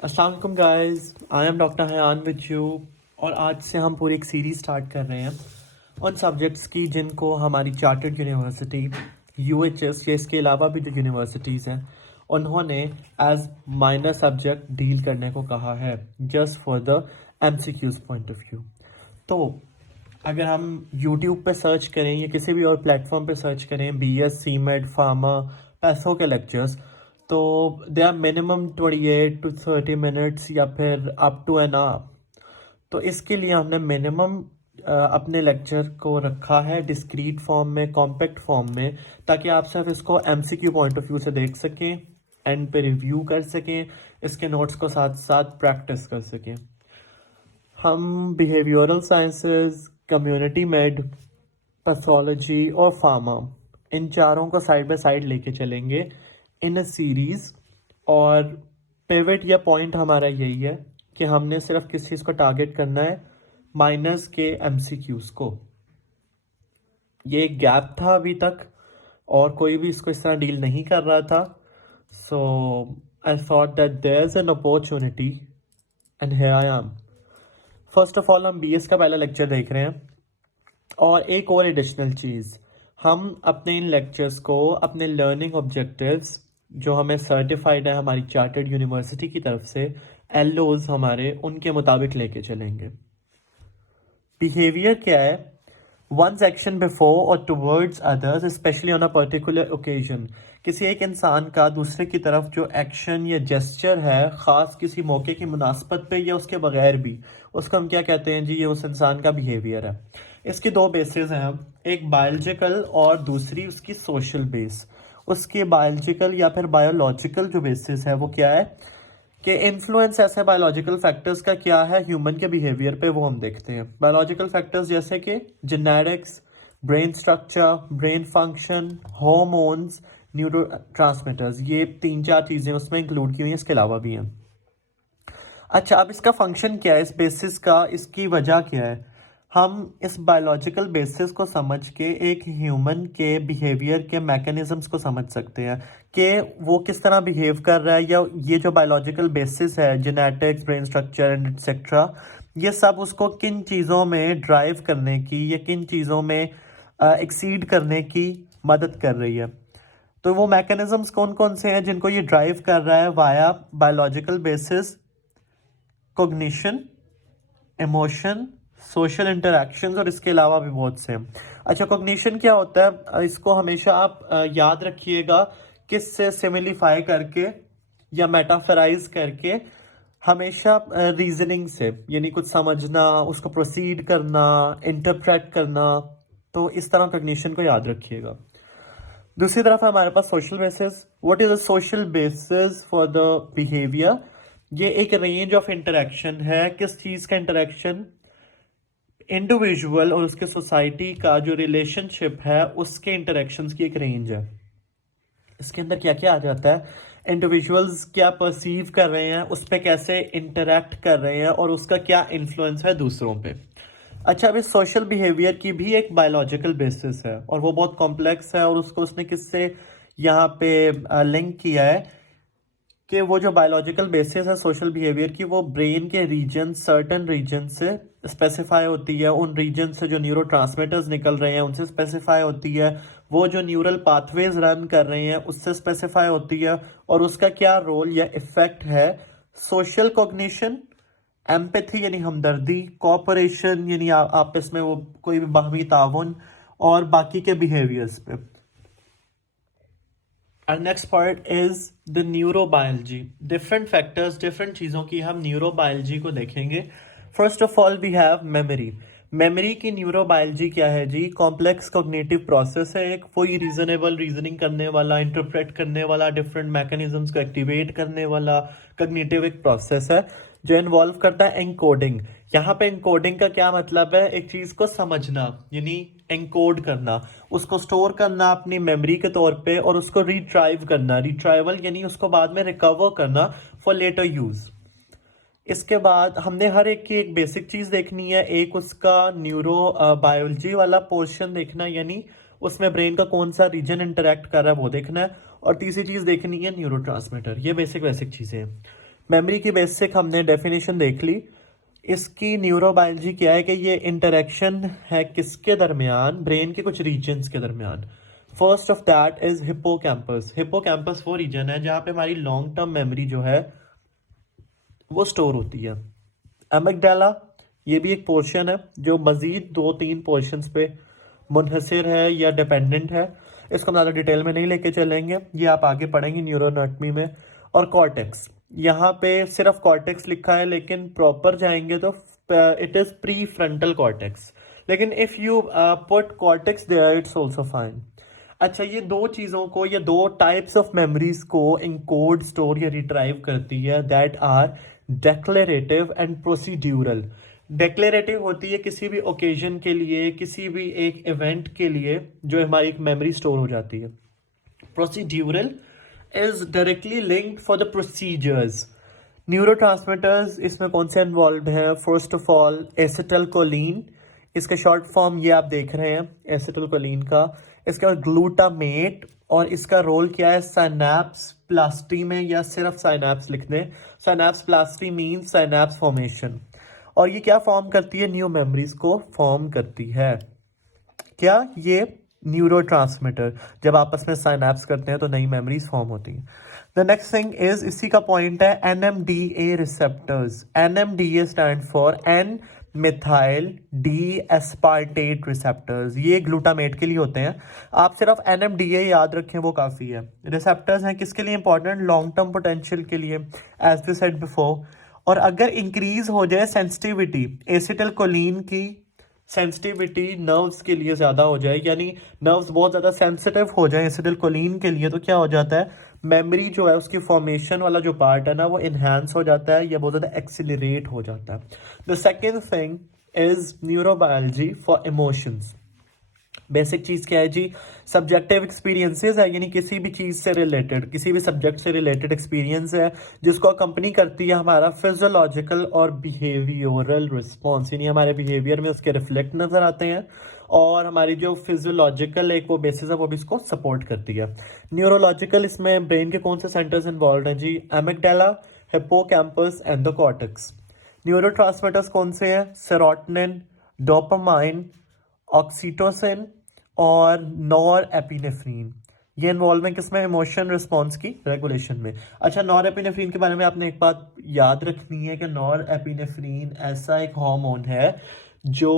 अस्सलाम वालेकुम guys, I am doctor Hayyan with you. और आज से हम पूरी एक सीरीज़ स्टार्ट कर रहे हैं उन सब्जेक्ट्स की जिनको हमारी चार्टर्ड यूनिवर्सिटी यूएचएस या इसके अलावा भी जो यूनिवर्सिटीज़ हैं उन्होंने एज माइनर सब्जेक्ट डील करने को कहा है, just for the MCQs point of view. तो अगर हम यूट्यूब पे सर्च करें या किसी भी और प्लेटफॉर्म पे सर्च करें बीएस, सीमेड, फार्मा, पैसों के लेक्चर्स, तो they are minimum 28 to 30 minutes या फिर अप टू एन आवर। तो इसके लिए हमने मिनिमम अपने लेक्चर को रखा है डिस्क्रीट फॉर्म में, कॉम्पैक्ट फॉर्म में, ताकि आप सिर्फ इसको एमसीक्यू पॉइंट ऑफ व्यू से देख सकें, एंड पे रिव्यू कर सकें, इसके नोट्स को साथ साथ प्रैक्टिस कर सकें। हम behavioural sciences, community made, pathology और फार्मा, इन चारों को साइड बाय साइड लेके चलेंगे इन अ सीरीज। और पिवट या पॉइंट हमारा यही है कि हमने सिर्फ किस चीज़ को टारगेट करना है, माइनस के एमसीक्यूज को। ये एक गैप था अभी तक और कोई भी इसको इस तरह डील नहीं कर रहा था, so I thought that there is an opportunity and here I am. First of all हम बीएस का पहला लेक्चर देख रहे हैं। और एक और एडिशनल चीज़, हम अपने इन लेक्चर्स को अपने लर्निंग ऑब्जेक्टिव्स जो हमें सर्टिफाइड है हमारी चार्टर्ड यूनिवर्सिटी की तरफ से, एलओज हमारे, उनके मुताबिक लेके चलेंगे। बिहेवियर क्या है? वंस एक्शन बिफोर और towards others specially on a particular occasion. किसी एक इंसान का दूसरे की तरफ जो एक्शन या जेस्चर है, ख़ास किसी मौके की मुनासबत पे या उसके बगैर भी, उसको हम क्या कहते हैं जी? ये उस इंसान का बिहेवियर है। इसके दो बेसिस हैं, एक बायोलॉजिकल और दूसरी उसकी सोशल बेस। उसके बायोलॉजिकल या फिर बायोलॉजिकल जो बेसिस है वो क्या है कि इन्फ्लुएंस ऐसे बायोलॉजिकल फैक्टर्स का क्या है ह्यूमन के बिहेवियर पे, वो हम देखते हैं। बायोलॉजिकल फैक्टर्स जैसे कि genetics, brain structure, brain function, hormones, neurotransmitters, ये 3-4 चीज़ें उसमें इंक्लूड की हुई हैं, इसके अलावा भी हैं। अच्छा, अब इसका फंक्शन क्या है, इस बेसिस का, इसकी वजह क्या है? हम इस बायोलॉजिकल बेसिस को समझ के एक ह्यूमन के बिहेवियर के मैकेनिज्म्स को समझ सकते हैं कि वो किस तरह बिहेव कर रहा है, या ये जो बायोलॉजिकल बेसिस है, genetics, brain structure and etcetera, ये सब उसको किन चीज़ों में ड्राइव करने की या किन चीज़ों में एक्सीड करने की मदद कर रही है। तो वो मैकेनिज्म्स कौन कौन से हैं जिनको ये ड्राइव कर रहा है via biological basis? Cognition, emotion, social interactions और इसके अलावा भी बहुत से। अच्छा, कॉग्निशन क्या होता है? इसको हमेशा आप याद रखिएगा, किससे सिमिलीफाई करके या मेटाफराइज करके, हमेशा रीजनिंग से, यानी कुछ समझना, उसको प्रोसीड करना, इंटरप्रेट करना। तो इस तरह कॉग्निशन को याद रखिएगा। दूसरी तरफ है हमारे पास social basis. What is the social basis for the behaviour? ये एक रेंज ऑफ इंटरेक्शन है। किस चीज़ का इंटरेक्शन? इंडिविजुअल और उसके सोसाइटी का जो रिलेशनशिप है उसके इंटरेक्शंस की एक रेंज है। इसके अंदर क्या क्या आ जाता है? इंडिविजुअल्स क्या परसीव कर रहे हैं, उस पर कैसे इंटरेक्ट कर रहे हैं और उसका क्या इन्फ्लुएंस है दूसरों पे। अच्छा, अभी सोशल बिहेवियर की भी एक बायोलॉजिकल बेसिस है और वो बहुत कॉम्प्लेक्स है, और उसको उसने किससे यहाँ पे लिंक किया है कि वो जो बायोलॉजिकल बेसिस है सोशल बिहेवियर की, वो ब्रेन के रीजन, सर्टन रीजन से स्पेसिफाई होती है। उन रीजन से जो न्यूरोट्रांसमीटर्स निकल रहे हैं उनसे स्पेसिफाई होती है। वो जो न्यूरल पाथवेज रन कर रहे हैं उससे स्पेसिफाई होती है। और उसका क्या रोल या इफेक्ट है? सोशल कॉग्निशन, एम्पैथी यानी हमदर्दी, कोऑपरेशन यानी आपस में वो कोई भी बाहमी ताउन, और बाकी के बिहेवियर्स पे। और next part is the neurobiology. Different factors, different चीज़ों की हम न्यूरोबायोलॉजी को देखेंगे। First of all we have memory. Memory की न्यूरोबायोलॉजी क्या है जी? कॉम्प्लेक्स कॉग्निटिव प्रोसेस है एक, वही रीजनेबल रीजनिंग करने वाला, इंटरप्रेट करने वाला, डिफरेंट मैकेनिज्म्स को एक्टिवेट करने वाला कॉग्निटिव एक प्रोसेस है जो इन्वॉल्व करता है एनकोडिंग। यहाँ पे एनकोडिंग का क्या मतलब है? एक चीज को समझना, यानी एनकोड करना, उसको स्टोर करना अपनी मेमोरी के तौर पे, और उसको रिट्राइव करना, रिट्राइवल यानी उसको बाद में रिकवर करना फॉर लेटर यूज। इसके बाद हमने हर एक की एक बेसिक चीज देखनी है। एक उसका न्यूरो बायोलॉजी वाला पोर्शन देखना है, यानी उसमें ब्रेन का कौन सा रीजन इंटरेक्ट कर रहा है वो देखना है। और तीसरी चीज देखनी है न्यूरोट्रांसमीटर। ये बेसिक बेसिक चीजें हैं। मेमोरी की बेसिक हमने डेफिनेशन देख ली। इसकी न्यूरोबायोलॉजी क्या है कि ये इंटरेक्शन है किसके दरमियान, ब्रेन के कुछ रीजन्स के दरमियान। First of that is hippocampus. Hippocampus वो रीजन है जहाँ पे हमारी लॉन्ग टर्म मेमोरी जो है वो स्टोर होती है। एमिगडाला ये भी एक पोर्शन है जो मजीद 2-3 पोर्शंस पे मुनहसर है या डिपेंडेंट है। इसको हम ज़्यादा डिटेल में नहीं लेके चलेंगे, ये आप आगे पढ़ेंगे न्यूरोएनाटॉमी में। और कॉर्टेक्स, यहाँ पे सिर्फ कॉर्टेक्स लिखा है लेकिन प्रॉपर जाएंगे तो it is pre frontal cortex, लेकिन if you put cortex there it's also fine. अच्छा, ये दो चीज़ों को या दो टाइप्स ऑफ मेमोरीज को इनकोड, स्टोर या रिट्राइव करती है, that are declarative and procedural. Declarative होती है किसी भी ओकेजन के लिए, किसी भी एक इवेंट के लिए जो हमारी एक मेमोरी स्टोर हो जाती है। Procedural is directly linked for the procedures. Neurotransmitters इसमें कौन से इन्वॉल्व हैं? फर्स्ट ऑफ ऑल एसिटलकोलिन, इसका शॉर्ट फॉर्म ये आप देख रहे हैं एसिटलकोलिन का। इसके बाद ग्लूटामेट, और इसका रोल क्या है साइनैप्स प्लास्टी में, या सिर्फ साइनैप्स लिख दें। Synapse प्लास्टी means synapse formation. और ये क्या फॉर्म करती है? न्यू मेमोरीज को फॉर्म करती है। क्या? ये न्यूरोट्रांसमीटर जब आपस में साइनैप्स करते हैं तो नई मेमोरीज फॉर्म होती हैं। द नेक्स्ट थिंग इज, इसी का पॉइंट है NMDA receptors. NMDA stand for N methyl D aspartate receptors. ये ग्लूटामेट के लिए होते हैं। आप सिर्फ एनएमडीए याद रखें वो काफ़ी है। रिसेप्टर्स हैं किसके लिए इंपॉर्टेंट? लॉन्ग टर्म पोटेंशियल के लिए, एज वी सेड बिफोर। और अगर इंक्रीज हो जाए सेंसिटिविटी, एसिटिलकोलिन की सेंसिटिविटी नर्व्स के लिए ज़्यादा हो जाए, यानी नर्व्स बहुत ज़्यादा सेंसिटिव हो जाए एसिटिलकोलिन के लिए, तो क्या हो जाता है? मेमोरी जो है उसकी फॉर्मेशन वाला जो पार्ट है ना वो इन्हांस हो जाता है या बहुत ज़्यादा एक्सिलरेट हो जाता है। The second thing is neurobiology for emotions. Basic चीज़ क्या है जी? सब्जेक्टिव एक्सपीरियंसेस है, यानी किसी भी चीज़ से रिलेटेड, किसी भी सब्जेक्ट से रिलेटेड एक्सपीरियंस है जिसको अकम्पनी करती है हमारा फिजियोलॉजिकल और बिहेवियरल रिस्पॉन्स, यानी हमारे बिहेवियर में उसके रिफ्लेक्ट नज़र आते हैं, और हमारी जो फिजियोलॉजिकल एक वो बेसिस है वो भी इसको सपोर्ट करती है। न्यूरोलॉजिकल, इसमें ब्रेन के कौन से सेंटर्स इन्वॉल्व हैं जी? Amygdala, hippocampus and the cortex. Neurotransmitters कौन से हैं? सेरोटोनिन, डोपामाइन, ऑक्सीटोसिन और नॉर एपिनेफ्रीन। ये इन्वॉल्व है किसमें? इमोशन रिस्पॉन्स की रेगुलेशन में। अच्छा, नॉर एपिनेफ्रीन के बारे में आपने एक बात याद रखनी है कि नॉर एपिनेफ्रीन ऐसा एक हार्मोन है जो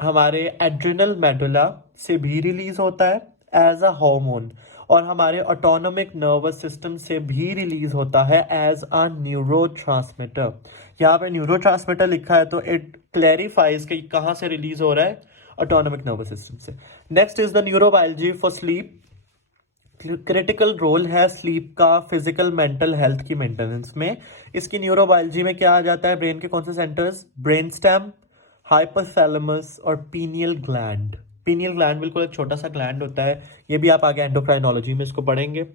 हमारे एड्रिनल मेडुला से भी रिलीज होता है एज अ हार्मोन, और हमारे ऑटोनोमिक नर्वस सिस्टम से भी रिलीज होता है एज अ न्यूरोट्रांसमीटर। यहाँ पे न्यूरोट्रांसमीटर लिखा है तो इट क्लैरिफाइज कि कहाँ से रिलीज हो रहा है? ऑटोनोमिक नर्वस सिस्टम से। Next is the neurobiology for sleep. Critical role है स्लीप का फिजिकल मेंटल हेल्थ की मेंटेनेंस में। इसकी न्यूरोबायोलॉजी में क्या आ जाता है? ब्रेन के कौन से सेंटर्स? ब्रेन स्टेम, हाइपोथैलेमस और पीनियल ग्लैंड। पीनियल ग्लैंड बिल्कुल एक छोटा सा ग्लैंड होता है, ये भी आप आगे एंडोक्राइनोलॉजी में इसको पढ़ेंगे।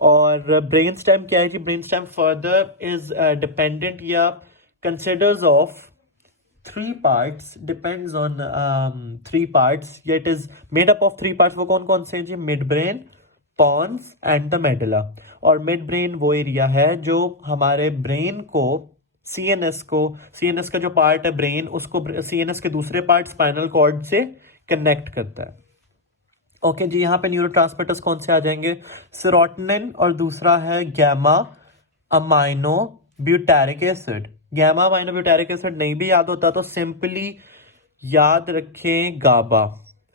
और ब्रेन स्टेम क्या है जी? Brain stem further is dependent या considers of three parts, depends on three parts, yet is made up of three parts। वो कौन कौन से हैं जी? Midbrain, pons and the medulla. और मिड ब्रेन वो एरिया है जो हमारे ब्रेन को, सीएनएस का जो पार्ट है ब्रेन, उसको सीएनएस के दूसरे पार्ट स्पाइनल कॉर्ड से कनेक्ट करता है। ओके जी, यहाँ पे न्यूरोट्रांसमीटर्स कौन से आ जाएंगे? सेरोटोनिन, और दूसरा है gamma amino butyric acid. Gamma amino butyric acid नहीं भी याद होता तो सिंपली याद रखें गाबा।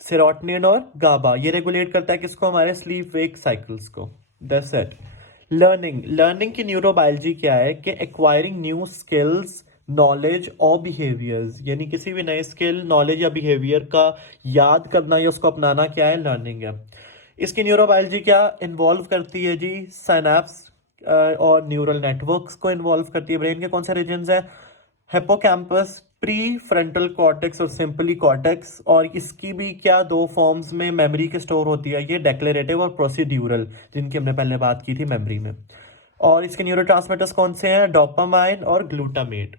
सेरोटोनिन और गाबा ये रेगुलेट करता है किसको? हमारे स्लीप वेक साइकिल्स को। That's it. लर्निंग की न्यूरोबायोलॉजी क्या है कि एक्वायरिंग न्यू स्किल्स, नॉलेज और बिहेवियर्स, यानी किसी भी नए स्किल, नॉलेज या बिहेवियर का याद करना या उसको अपनाना क्या है? लर्निंग है। इसकी न्यूरोबायोलॉजी क्या इन्वॉल्व करती है जी? साइनैप्स और न्यूरल नेटवर्क्स को इन्वॉल्व करती है। ब्रेन के कौन से रीजन्स हैं? हिप्पोकैम्पस, प्री फ्रंटल कॉर्टेक्स और सिंपली कॉर्टेक्स। और इसकी भी क्या दो फॉर्म्स में मेमोरी के स्टोर होती है, ये डेक्लेरेटिव और प्रोसीड्यूरल, जिनकी हमने पहले बात की थी मेमोरी में। और इसके न्यूरोट्रांसमीटर्स कौन से हैं? डोपामाइन और glutamate.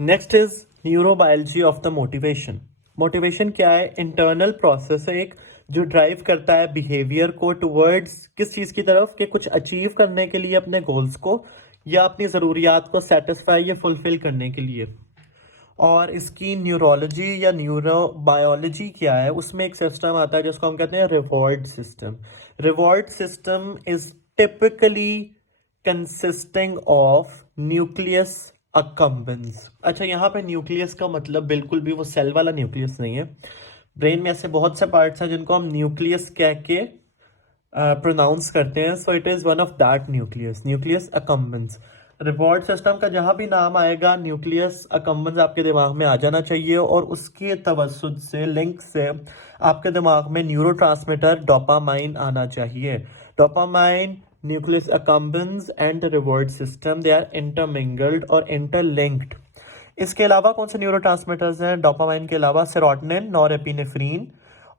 Next is neurobiology of the motivation. Motivation क्या है? इंटरनल प्रोसेस है एक जो ड्राइव करता है बिहेवियर को टुवर्ड्स किस चीज़ की तरफ? कि कुछ अचीव करने के लिए अपने गोल्स को, या अपनी ज़रूरियात को सेटिस्फाई या फुलफिल करने के लिए। और इसकी न्यूरोलॉजी या न्यूरोबायोलॉजी क्या है, उसमें एक सिस्टम आता है जिसको हम कहते हैं reward system. Reward system is typically consisting of nucleus accumbens. अच्छा, यहाँ पे न्यूक्लियस का मतलब बिल्कुल भी वो सेल वाला न्यूक्लियस नहीं है। ब्रेन में ऐसे बहुत से पार्ट्स हैं जिनको हम न्यूक्लियस कह के प्रोनाउंस करते हैं। So it is one of that nucleus, nucleus accumbens. Reward system का जहां भी नाम आएगा न्यूक्लियस अकम्बेंस आपके दिमाग में आ जाना चाहिए, और उसके तवस्सुद से, लिंक से आपके दिमाग में न्यूरोट्रांसमीटर डोपामाइन आना चाहिए। Dopamine, nucleus accumbens and reward system, they are intermingled और इंटरलिंक्ड। इसके अलावा कौन से न्यूरोट्रांसमीटर्स हैं डोपामाइन के अलावा? सेरोटोनिन, नॉरएपिनेफ्रिन,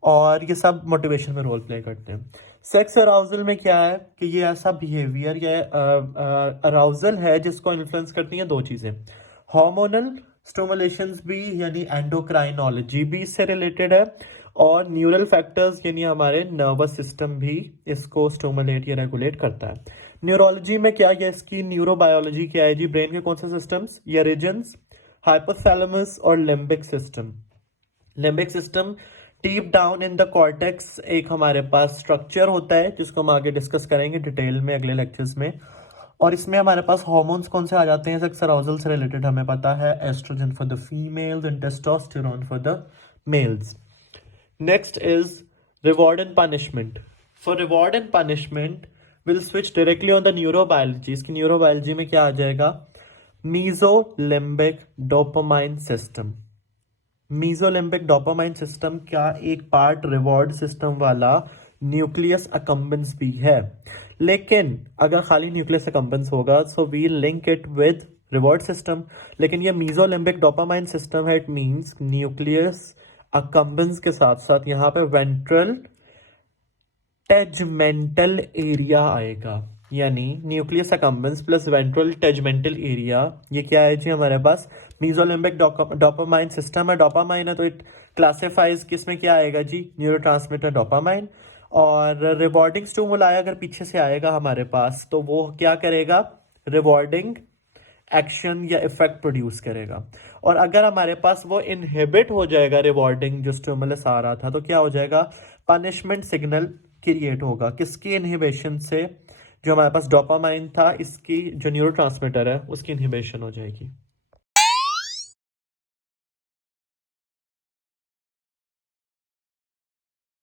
और ये सब मोटिवेशन में रोल प्ले करते हैं। सेक्स अराउजल में क्या है कि ये ऐसा बिहेवियर या अराउजल है जिसको इन्फ्लुएंस करती हैं दो चीज़ें। हार्मोनल स्टिमुलेशंस भी, यानी एंडोक्राइनोलॉजी भी इससे रिलेटेड है, और न्यूरल फैक्टर्स यानी हमारे नर्वस सिस्टम भी इसको स्टिमुलेट या रेगुलेट करता है। न्यूरोलॉजी में क्या है, इसकी न्यूरोबायोलॉजी क्या है जी? ब्रेन के कौन से सिस्टम्स या रीजन्स? हाइपोथैलेमस और limbic system. Limbic system deep down in the cortex एक हमारे पास स्ट्रक्चर होता है जिसको हम आगे डिस्कस करेंगे डिटेल में अगले लेक्चर्स में। और इसमें हमारे पास हार्मोन्स कौन से आ जाते हैं सेक्स अराउजल से रिलेटेड? हमें पता है oestrogen for the females and testosterone for the males. Next is reward and punishment. For reward and punishment will switch directly on the neurobiology. इसकी न्यूरोबायोलॉजी में क्या आ जाएगा? Mesolimbic dopamine system. Mesolimbic dopamine system का एक part reward system वाला nucleus accumbens भी है। लेकिन अगर खाली न्यूक्लियस अकम्बेंस होगा so we link it with reward system, लेकिन ये मीजोलिम्बिक डोपामाइन सिस्टम है, इट मींस न्यूक्लियस अकम्बेंस के साथ साथ यहाँ पे वेंट्रल टेजमेंटल एरिया आएगा, यानी nucleus accumbens plus ventral tegmental area. ये क्या है जी? हमारे पास मीजोलिम्बिक डोपामाइन सिस्टम है। डोपामाइन है तो इट क्लासिफाइज किस में क्या आएगा जी? Neurotransmitter dopamine. और रिवॉर्डिंग स्टिमुलाई अगर पीछे से आएगा हमारे पास तो वो क्या करेगा? रिवॉर्डिंग एक्शन या इफेक्ट प्रोड्यूस करेगा। और अगर हमारे पास वो इनहिबिट हो जाएगा, रिवॉर्डिंग जो स्टिमुलस आ रहा था, तो क्या हो जाएगा? पनिशमेंट सिग्नल क्रिएट होगा। किसकी इनहिबिशन से? जो हमारे पास डोपामाइन था, इसकी जो न्यूरोट्रांसमीटर है उसकी इनहिबिशन हो जाएगी।